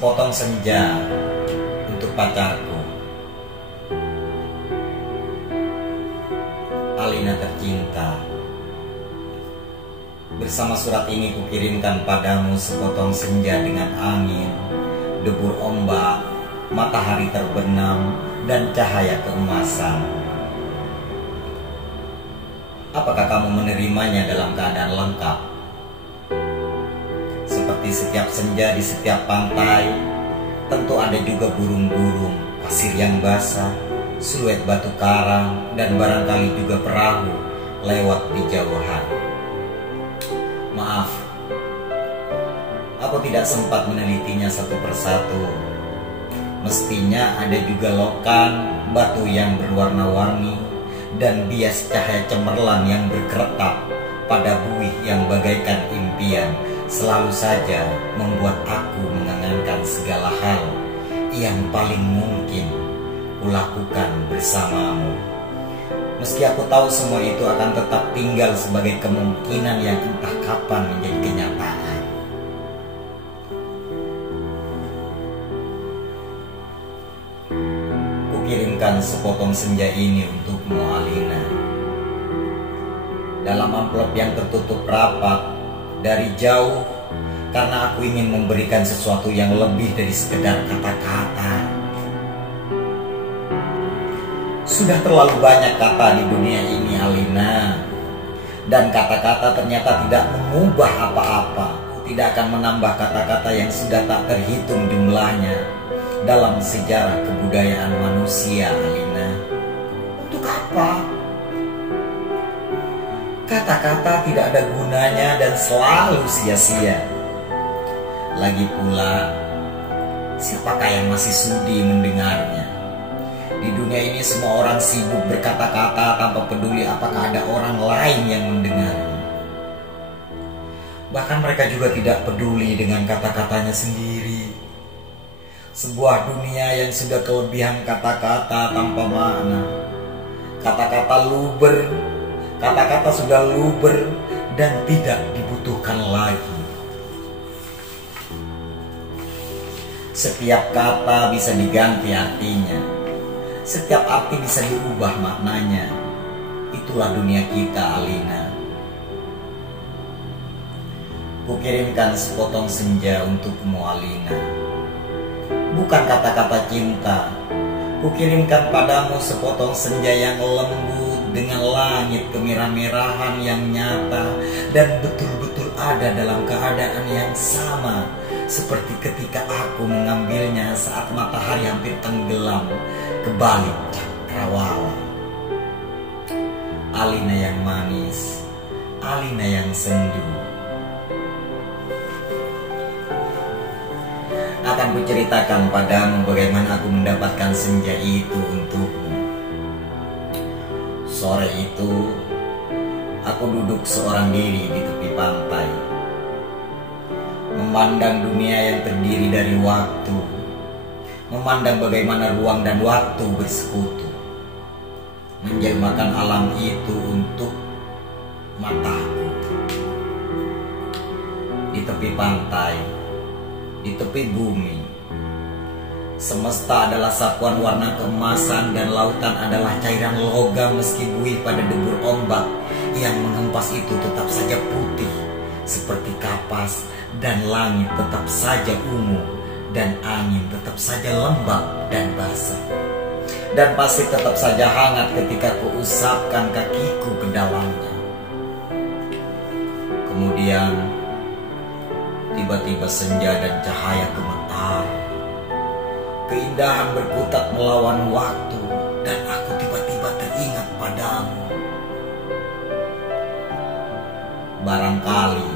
Sepotong senja untuk pacarku. Alina tercinta, bersama surat ini kukirimkan padamu sepotong senja dengan angin, debur ombak, matahari terbenam, dan cahaya keemasan. Apakah kamu menerimanya dalam keadaan lengkap? Seperti setiap senja di setiap pantai, tentu ada juga burung-burung, pasir yang basah, siluet batu karang, dan barangkali juga perahu lewat di jauhan. Maaf, aku tidak sempat menelitinya satu persatu. Mestinya ada juga lokan, batu yang berwarna-warni, dan bias cahaya cemerlang yang berkeretap pada buih yang bagaikan impian, selalu saja membuat aku mengangankan segala hal yang paling mungkin kulakukan bersamamu. Meski aku tahu semua itu akan tetap tinggal sebagai kemungkinan yang entah kapan menjadi kenyataan. Kukirimkan sepotong senja ini untukmu, Alina, dalam amplop yang tertutup rapat dari jauh, karena aku ingin memberikan sesuatu yang lebih dari sekedar kata-kata. Sudah terlalu banyak kata di dunia ini, Alina, dan kata-kata ternyata tidak mengubah apa-apa. Tidak akan menambah kata-kata yang sudah tak terhitung jumlahnya dalam sejarah kebudayaan manusia, Alina. Untuk apa? Kata-kata tidak ada gunanya dan selalu sia-sia. Lagi pula, siapakah yang masih sudi mendengarnya? Di dunia ini semua orang sibuk berkata-kata tanpa peduli apakah ada orang lain yang mendengarnya. Bahkan mereka juga tidak peduli dengan kata-katanya sendiri. Sebuah dunia yang sudah kelebihan kata-kata tanpa makna. Kata-kata luber, kata-kata sudah luber dan tidak dibutuhkan lagi. Setiap kata bisa diganti artinya. Setiap arti bisa diubah maknanya. Itulah dunia kita, Alina. Kukirimkan sepotong senja untukmu, Alina. Bukan kata-kata cinta. Kukirimkan padamu sepotong senja yang lembut dengan langit kemerah-merahan yang nyata dan betul-betul ada dalam keadaan yang sama seperti ketika aku mengambilnya saat matahari hampir tenggelam ke balik cakrawala. Alina yang manis, Alina yang sendu. Akan kuceritakan padamu bagaimana aku mendapatkan senja itu untukmu. Sore itu, aku duduk seorang diri di tepi pantai, memandang dunia yang terdiri dari waktu, memandang bagaimana ruang dan waktu bersekutu, menjelmakan alam itu untuk mataku. Di tepi pantai, di tepi bumi, semesta adalah sapuan warna keemasan dan lautan adalah cairan logam meski buih pada debur ombak yang menghempas itu tetap saja putih seperti kapas dan langit tetap saja ungu dan angin tetap saja lembab dan basah dan pasir tetap saja hangat ketika kuusapkan kakiku ke dalamnya. Kemudian tiba-tiba senja dan cahaya gemetar. Keindahan berkutat melawan waktu dan aku tiba-tiba teringat padamu. Barangkali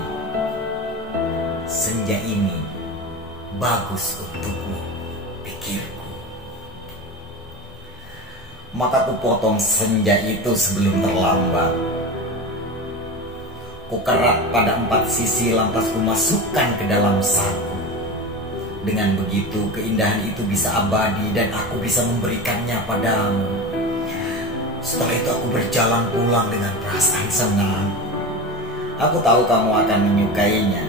senja ini bagus untukmu, pikirku. Maka kupotong senja itu sebelum terlambat. Kukerat pada 4 sisi lantas kumasukkan ke dalam saku. Dengan begitu keindahan itu bisa abadi dan aku bisa memberikannya padamu. Setelah itu aku berjalan pulang dengan perasaan senang. Aku tahu kamu akan menyukainya.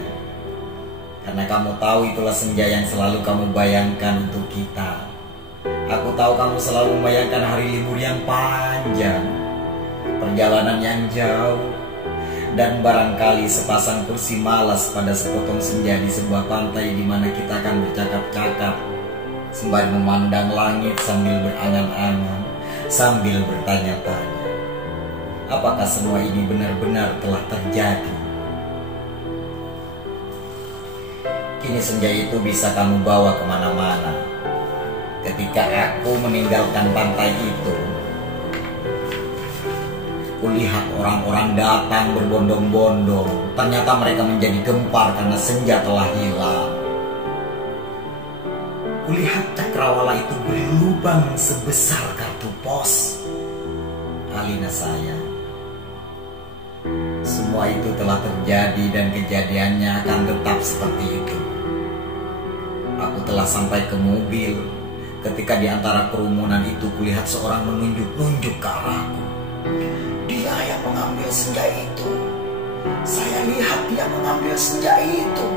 Karena kamu tahu itulah senja yang selalu kamu bayangkan untuk kita. Aku tahu kamu selalu membayangkan hari libur yang panjang, perjalanan yang jauh, dan barangkali sepasang kursi malas pada sepotong senja di sebuah pantai di mana kita akan bercakap-cakap sembari memandang langit sambil berangan-angan, sambil bertanya-tanya, apakah semua ini benar-benar telah terjadi? Kini senja itu bisa kamu bawa kemana-mana. Ketika aku meninggalkan pantai itu, kulihat orang-orang datang berbondong-bondong. Ternyata mereka menjadi gempar karena senja telah hilang. Kulihat cakrawala itu berlubang sebesar kartu pos. Alina sayang, semua itu telah terjadi dan kejadiannya akan tetap seperti itu. Aku telah sampai ke mobil. Ketika di antara kerumunan itu kulihat seorang menunjuk-nunjuk ke arahku. Dia yang mengambil senja itu. Saya lihat dia mengambil senja itu.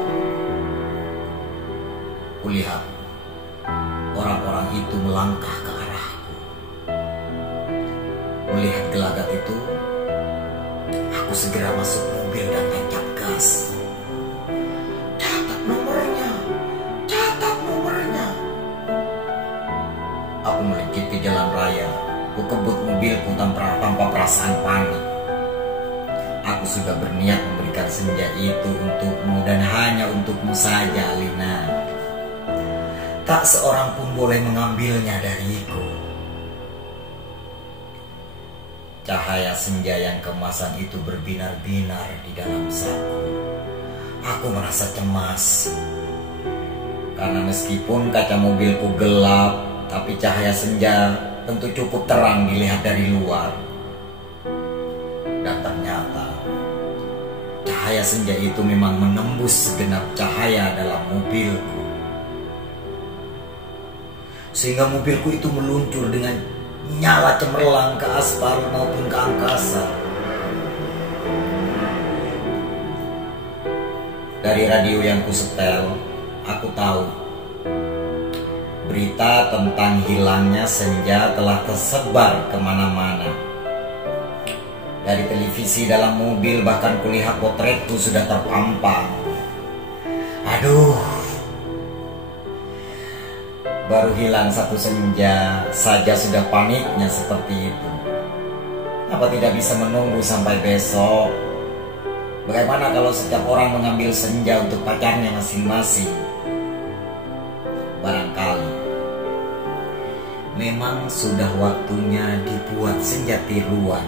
Kulihat orang-orang itu melangkah ke arahku. Melihat gelagat itu, aku segera masuk mobil dan tancap gas. Catat nomornya, catat nomornya. Aku melejit ke jalan raya. Aku kebut mobilku tanpa perasaan panik. Aku sudah berniat memberikan senja itu untukmu dan hanya untukmu saja, Alina. Tak seorang pun boleh mengambilnya dariku. Cahaya senja yang kemasan itu berbinar-binar di dalam saku. Aku merasa cemas. Karena meskipun kaca mobilku gelap, tapi cahaya senja tentu cukup terang dilihat dari luar. Dan ternyata cahaya senja itu memang menembus segenap cahaya dalam mobilku. Sehingga mobilku itu meluncur dengan nyala cemerlang ke aspal maupun ke angkasa. Dari radio yang kusetel, aku tahu berita tentang hilangnya senja telah tersebar kemana-mana. Dari televisi dalam mobil bahkan kulihat potretku sudah terpampang. Aduh, baru hilang satu senja saja sudah paniknya seperti itu. Apa tidak bisa menunggu sampai besok? Bagaimana kalau setiap orang mengambil senja untuk pacarnya masing-masing? Barangkali memang sudah waktunya dibuat senja tiruan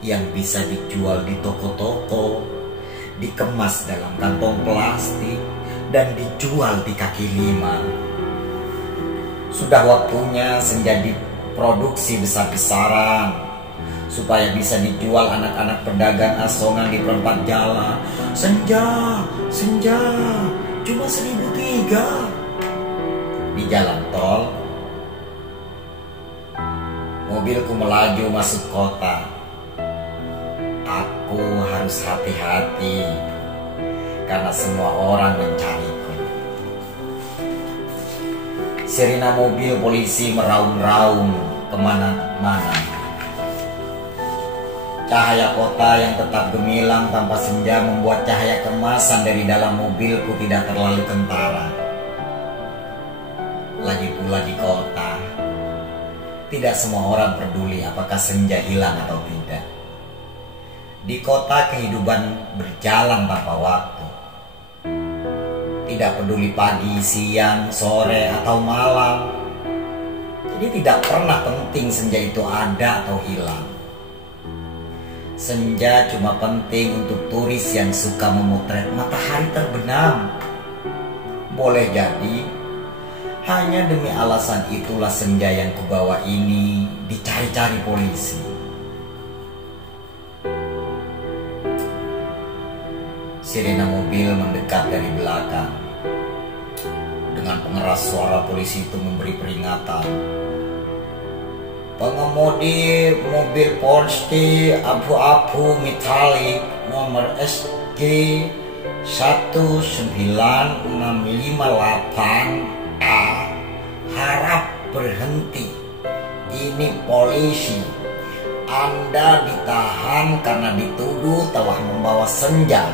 yang bisa dijual di toko-toko, dikemas dalam kantong plastik, dan dijual di kaki lima. Sudah waktunya senja diproduksi besar-besaran supaya bisa dijual anak-anak pedagang asongan di perempat jalan. Senja, senja, cuma 1.003. Di jalan tol, mobilku melaju masuk kota. Aku harus hati-hati karena semua orang mencariku. Sirina mobil polisi meraung-raung kemana-mana. Cahaya kota yang tetap gemilang tanpa senja membuat cahaya kemasan dari dalam mobilku tidak terlalu kentara. Lagi pula di kota, tidak semua orang peduli apakah senja hilang atau tidak. Di kota kehidupan berjalan tanpa waktu. Tidak peduli pagi, siang, sore, atau malam. Jadi tidak pernah penting senja itu ada atau hilang. Senja cuma penting untuk turis yang suka memotret matahari terbenam. Boleh jadi hanya demi alasan itulah senja yang kubawa ini dicari-cari polisi. Sirena mobil mendekat dari belakang. Dengan pengeras suara polisi itu memberi peringatan. Pengemudi mobil Porsche abu-abu metalik nomor SG 1958A. Harap berhenti. Ini polisi. Anda ditahan karena dituduh telah membawa senja.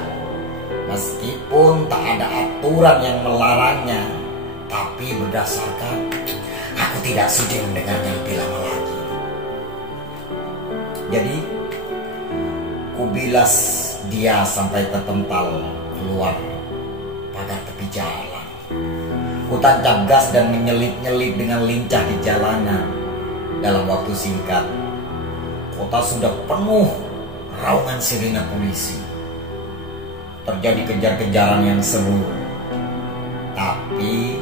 Meskipun tak ada aturan yang melarangnya, tapi berdasarkan aku tidak sudi mendengarnya lebih lama lagi. Jadi kubilas dia sampai terpental keluar pagar tepi jalan. Kutancap gas dan menyelip-nyelip dengan lincah di jalanan. Dalam waktu singkat, kota sudah penuh raungan sirine polisi. Terjadi kejar-kejaran yang seru. Tapi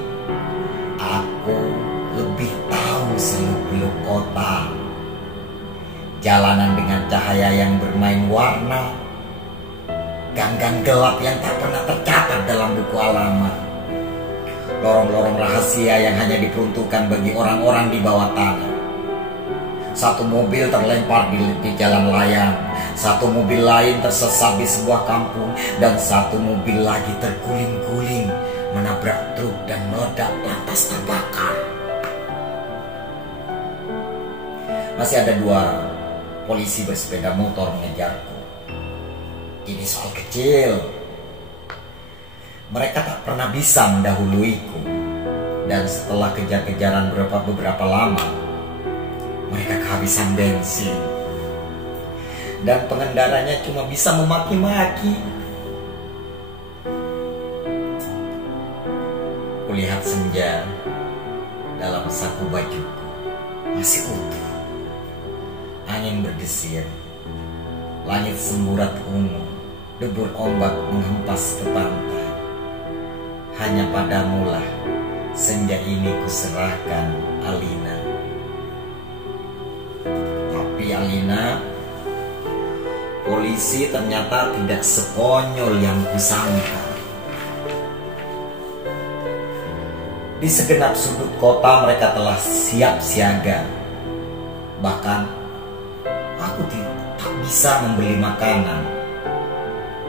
aku lebih tahu seluk-beluk kota. Jalanan dengan cahaya yang bermain warna, gang-gang gelap yang tak pernah tercatat dalam buku alamat, lorong-lorong rahasia yang hanya diperuntukkan bagi orang-orang di bawah tanah. Satu mobil terlempar di jalan layang, satu mobil lain tersesat di sebuah kampung, dan satu mobil lagi terguling-guling menabrak truk dan meledak lantas terbakar. Masih ada 2 polisi bersepeda motor mengejarku. Ini soal kecil. Mereka tak pernah bisa mendahuluiku. Dan setelah kejar-kejaran beberapa lama, mereka kehabisan bensin. Dan pengendaranya cuma bisa memaki-maki. Kulihat senja dalam saku bajuku masih utuh. Angin berdesir, langit semburat ungu, debur ombak menghempas ke pantai. Hanya padamulah senja ini kuserahkan, Alina. Tapi Alina, polisi ternyata tidak sekonyol yang kusangka. Di segenap sudut kota mereka telah siap siaga. Bahkan aku tak bisa membeli makanan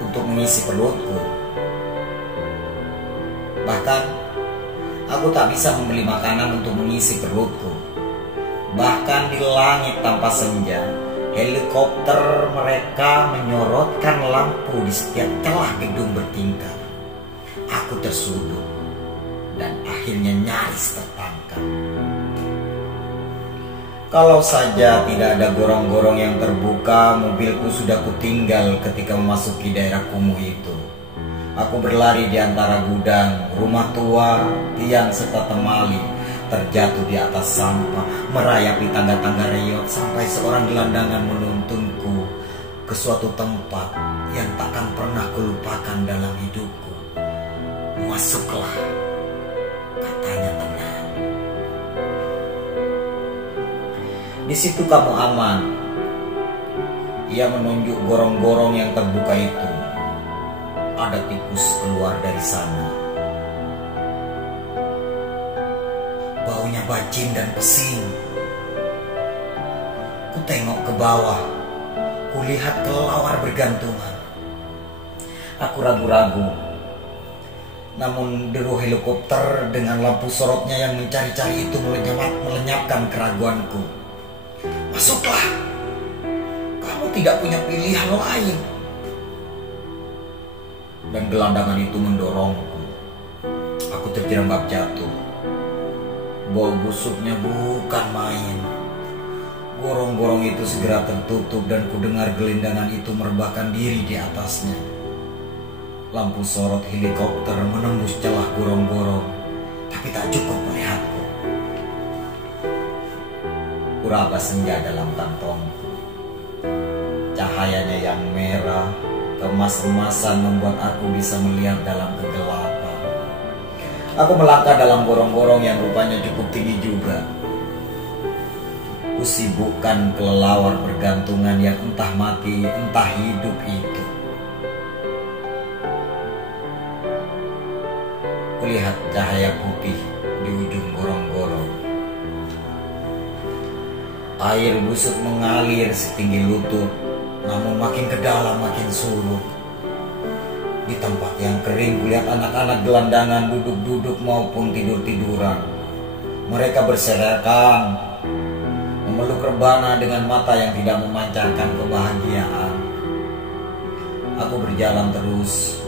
untuk mengisi perutku. Bahkan aku tak bisa membeli makanan untuk mengisi perutku. Bahkan di langit tanpa senja, helikopter mereka menyorotkan lampu di setiap celah gedung bertingkat. Aku tersudut dan akhirnya nyaris tertangkap. Kalau saja tidak ada gorong-gorong yang terbuka, mobilku sudah kutinggal ketika memasuki daerah kumuh itu. Aku berlari di antara gudang, rumah tua, tiang serta temali, terjatuh di atas sampah, merayapi tangga-tangga reot sampai seorang gelandangan menuntunku ke suatu tempat yang takkan pernah kulupakan dalam hidupku. Masuklah, katanya tenang. Di situ kamu aman. Ia menunjuk gorong-gorong yang terbuka itu. Ada tikus keluar dari sana. Baunya bajing dan pesing. Ku tengok ke bawah. Kulihat kelelawar bergantungan. Aku ragu-ragu. Namun deru helikopter dengan lampu sorotnya yang mencari-cari itu melenyapkan keraguanku. Masuklah. Kamu tidak punya pilihan lain. Dan gelandangan itu mendorongku. Aku terjerembab jatuh. Bau busuknya bukan main. Gorong-gorong itu segera tertutup dan kudengar gelandangan itu merebahkan diri di atasnya. Lampu sorot helikopter menembus celah gorong-gorong, tapi tak cukup melihatku. Kuraba senja dalam kantongku. Cahayanya yang merah, kemas-emasan membuat aku bisa melihat dalam kegelapan. Aku melangkah dalam gorong-gorong yang rupanya cukup tinggi juga. Kusibukkan kelelawar bergantungan yang entah mati, entah hidup itu. Kulihat cahaya putih di ujung gorong-gorong. Air busuk mengalir setinggi lutut, namun makin ke dalam makin surut. Di tempat yang kering kulihat anak-anak gelandangan duduk-duduk maupun tidur-tiduran. Mereka berserakan, memeluk rebana dengan mata yang tidak memancarkan kebahagiaan. Aku berjalan terus,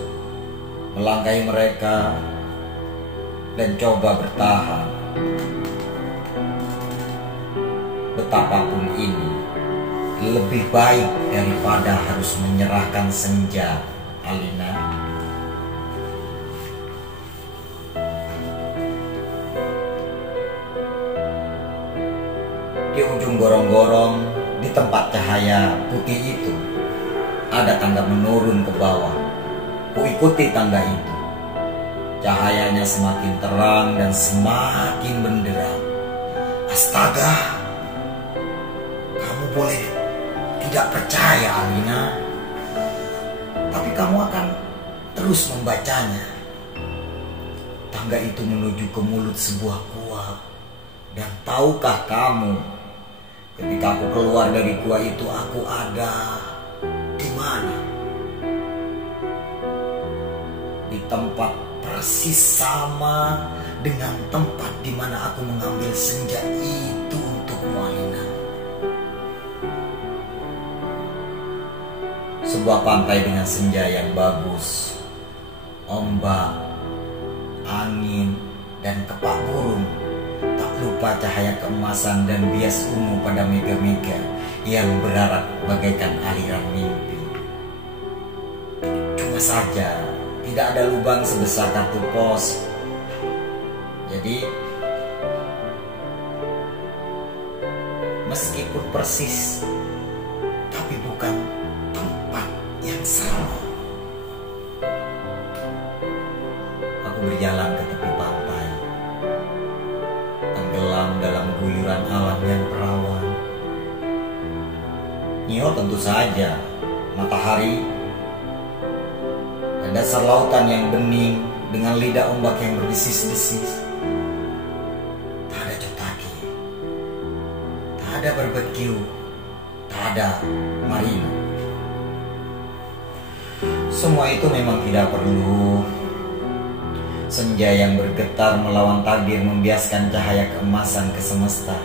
melangkahi mereka, dan coba bertahan. Betapapun ini lebih baik daripada harus menyerahkan senja, Alina. Di ujung gorong-gorong, di tempat cahaya putih itu, ada tangga menurun ke bawah. Kuikuti tangga itu. Cahayanya semakin terang dan semakin benderang. Astaga, kamu boleh tidak percaya, Alina, tapi kamu akan terus membacanya. Tangga itu menuju ke mulut sebuah gua. Dan tahukah kamu, ketika aku keluar dari gua itu, aku ada di mana? Di tempat persis sama dengan tempat di mana aku mengambil senja itu untukmu, Alina. Sebuah pantai dengan senja yang bagus, ombak, angin, dan kepak burung. Tak lupa cahaya keemasan dan bias ungu pada mega-mega yang berarak bagaikan aliran mimpi. Cuma saja tidak ada lubang sebesar kartu pos. Jadi meskipun persis, tapi bukan tempat yang sama. Aku berjalan ke tepi pantai, tenggelam dalam guyuran alam yang perawan. Nyiur tentu saja, matahari, dan dasar lautan yang bening dengan lidah ombak yang berdesis-desis. Tak ada cotaki, tak ada barbeque, tak ada marina. Semua itu memang tidak perlu. Senja yang bergetar melawan takdir membiaskan cahaya keemasan ke semesta.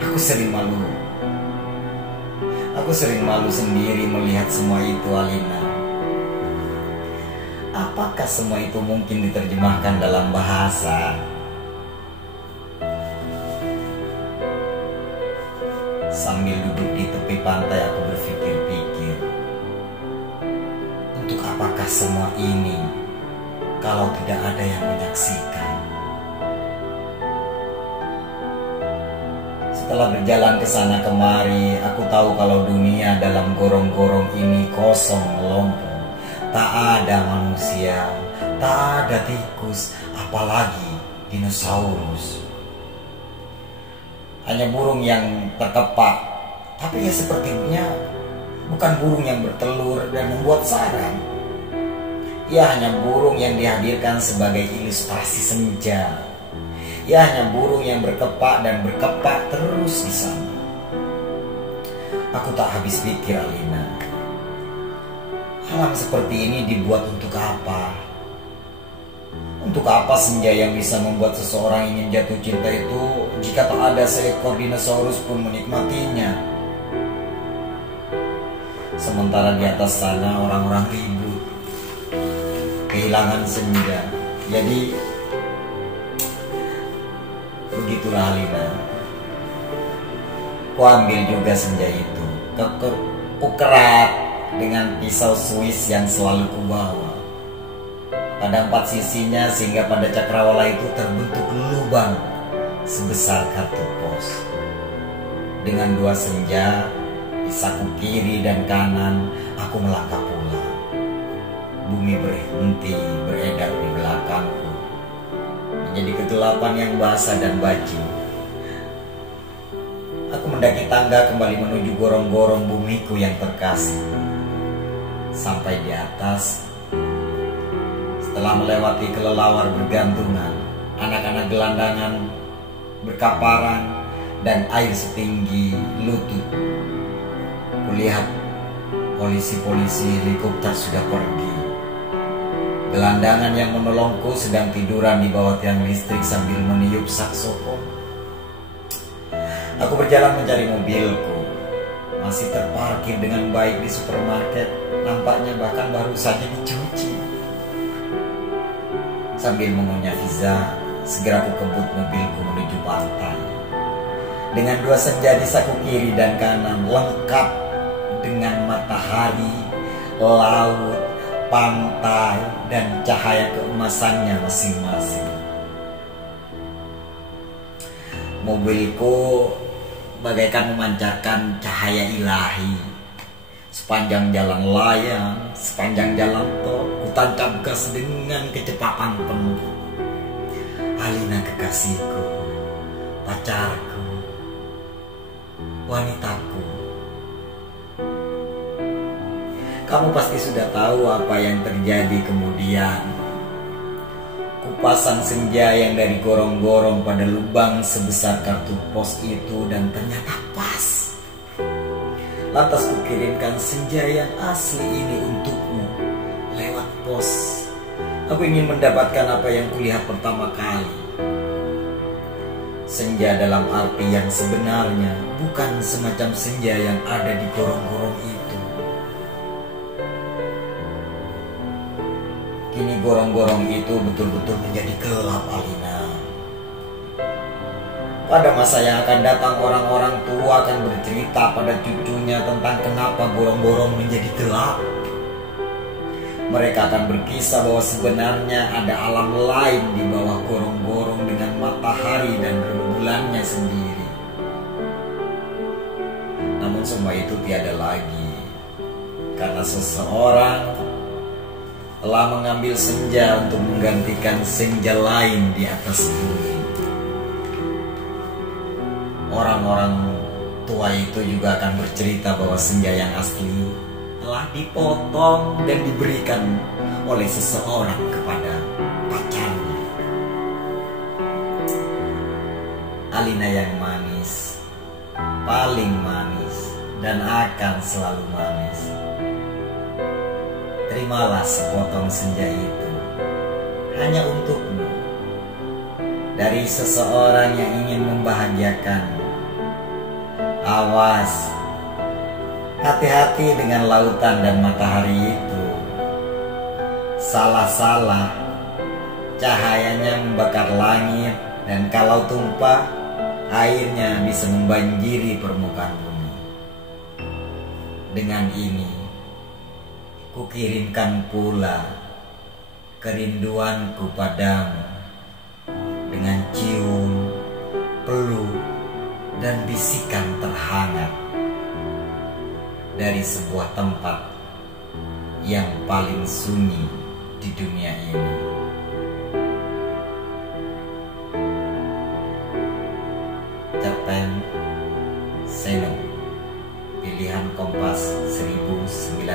Aku sering malu. Aku sering malu sendiri melihat semua itu, Alina. Apakah semua itu mungkin diterjemahkan dalam bahasa? Sambil duduk di tepi pantai aku berpikir-pikir, untuk apakah semua ini kalau tidak ada yang menyaksikan? Setelah berjalan ke sana kemari, aku tahu kalau dunia dalam gorong-gorong ini kosong melompong. Tak ada manusia, tak ada tikus, apalagi dinosaurus. Hanya burung yang terkepak, tapi ya sepertinya bukan burung yang bertelur dan membuat sarang. Ia hanya burung yang dihadirkan sebagai ilustrasi senja. Ia hanya burung yang berkepak dan berkepak terus di sana. Aku tak habis pikir, Alina. Alam seperti ini dibuat untuk apa? Untuk apa senja yang bisa membuat seseorang ingin jatuh cinta itu jika tak ada seekor dinosaurus pun menikmatinya? Sementara di atas sana orang-orang ribut, kehilangan senja. Jadi begitulah, Alina. Ku ambil juga senja itu, ku kerat dengan pisau Swiss yang selalu ku bawa pada 4 sisinya, sehingga pada cakrawala itu terbentuk lubang sebesar kartu pos. Dengan 2 senja di saku kiri dan kanan, aku melangkah pulang. Bumi berhenti beredar di belakangku, menjadi kegelapan yang basah dan baju. Aku mendaki tangga kembali menuju gorong-gorong bumiku yang terkasih. Sampai di atas, setelah melewati kelelawar bergantungan, anak-anak gelandangan berkaparan, dan air setinggi lutut, kulihat polisi-polisi helikopter sudah pergi. Gelandangan yang menolongku sedang tiduran di bawah tiang listrik sambil meniup saksofon. Aku berjalan mencari mobilku. Masih terparkir dengan baik di supermarket. Nampaknya bahkan baru saja dicuci. Sambil mengunyah pizza, segera aku kebut mobilku menuju pantai. Dengan 2 senja di saku kiri dan kanan, lengkap dengan matahari, laut, pantai, dan cahaya keemasannya masing-masing. Mobilku bagaikan memancarkan cahaya ilahi. Sepanjang jalan layang, sepanjang jalan tol, ku tancap gas dengan kecepatan penuh. Alina kekasihku, pacarku, wanitaku. Kamu pasti sudah tahu apa yang terjadi kemudian. Kupasang senja yang dari gorong-gorong pada lubang sebesar kartu pos itu dan ternyata pas. Lantas kukirimkan senja yang asli ini untukmu lewat pos. Aku ingin mendapatkan apa yang kulihat pertama kali. Senja dalam arti yang sebenarnya, bukan semacam senja yang ada di gorong-gorong itu. Kini gorong-gorong itu betul-betul menjadi gelap, Alina. Pada masa yang akan datang, orang-orang tua akan bercerita pada cucunya tentang kenapa gorong-gorong menjadi gelap. Mereka akan berkisah bahwa sebenarnya ada alam lain di bawah gorong-gorong dengan matahari dan rembulannya sendiri. Namun semua itu tiada lagi, karena seseorang telah mengambil senja untuk menggantikan senja lain di atas bumi. Orang-orang tua itu juga akan bercerita bahwa senja yang asli telah dipotong dan diberikan oleh seseorang kepada pacarnya. Alina yang manis, paling manis, dan akan selalu manis. Terimalah sepotong senja itu hanya untukmu, dari seseorang yang ingin membahagiakan. Awas, hati-hati dengan lautan dan matahari itu. Salah-salah, cahayanya membakar langit, dan kalau tumpah, airnya bisa membanjiri permukaan bumi. Dengan ini, kukirimkan pula kerinduanku padamu dengan cium, peluk, dan bisikan terhangat dari sebuah tempat yang paling sunyi di dunia ini. Cerpen Seno, pilihan Kompas 1993.